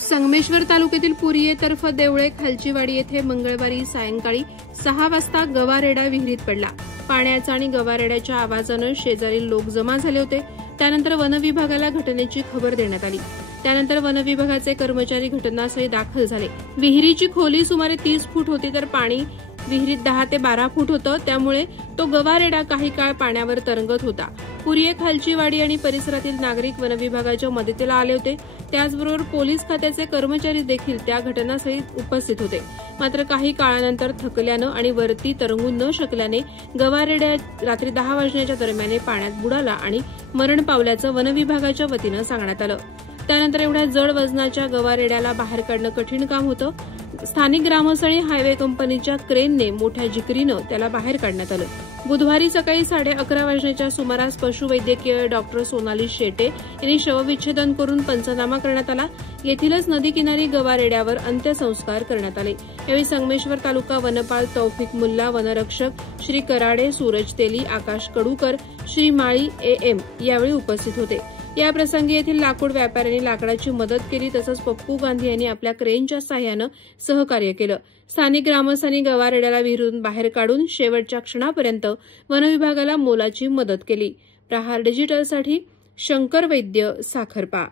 संगमेश्वर तालुक्यातील पुरिये तर्फ देवळे खालचीवाडी येथे मंगळवारी सायंकाळी 6 वाजता गवारेडा विहिरीत पडला। पाण्याचा आणि गवारेड्याच्या आवाजाने शेजारील लोक जमा झाले होते। त्यानंतर वनविभागाला घटनेची खबर देण्यात आली। त्यानंतर वनविभागाचे कर्मचारी घटनास्थळी दाखल झाले। विहिरीची खोली सुमारे 30 फूट होती तर पाणी विहिरीत 10 ते 12 फूट होतं, त्यामुळे तो गवारेडा काही काळ पाण्यावर तरंगत होता। पुरिये खालचीवाडी आणि परिसरातील नागरिक वनविभागाच्या मदतीला आले होते। त्याचबरोबर पोलीस खात्याचे कर्मचारी देखील त्या घटनास्थळी उपस्थित होते। मात्र काही काळानंतर थकल्यानं आणि वरती तरंगू न शकल्याने गवारेडा रात्री 10 वाजण्याच्या दरम्यान पाण्यात बुडाला आणि मरण पावल्याचं वनविभागाच्या वतीनं सांगण्यात आलं। त्यानंतर एवढ्या जड वजनाच्या गवारेड्याला बाहेर काढणं कठीण काम होतं। स्थानिक ग्रामस्थांनी हायवे कंपनीच्या क्रेनने मोठ्या जिकरीनं त्याला बाहेर काढण्यात आलं। बुधवारी सकाळी 11:30 वाजण्याच्या सुमारास पशुवैद्यकीय डॉक्टर सोनाली शेटे यांनी शवविच्छेदन करून पंचनामा करण्यात आला। येथीलच नदीकिनारी गवारेड्यावर अंत्यसंस्कार करण्यात आले। यावेळी संगमेश्वर तालुका वनपाल तौफिक मुल्ला, वनरक्षक श्री कराडे, सूरज तेली, आकाश कडूकर, श्री माळी AM यावेळी उपस्थित होते। या प्रसंगी येथील लाकूड व्यापाऱ्यांनी लाकडाची मदत केली, तसंच पप्पू गांधी यांनी आपल्या क्रेनच्या सहाय्यानं सहकार्य केलं। स्थानिक ग्रामस्थांनी गवारेड्याला विहिरीतून बाहेर काढून शेवटच्या क्षणापर्यंत वनविभागाला मोलाची मदत केली। प्रहार डिजिटलसाठी शंकर वैद्य, साखरपा।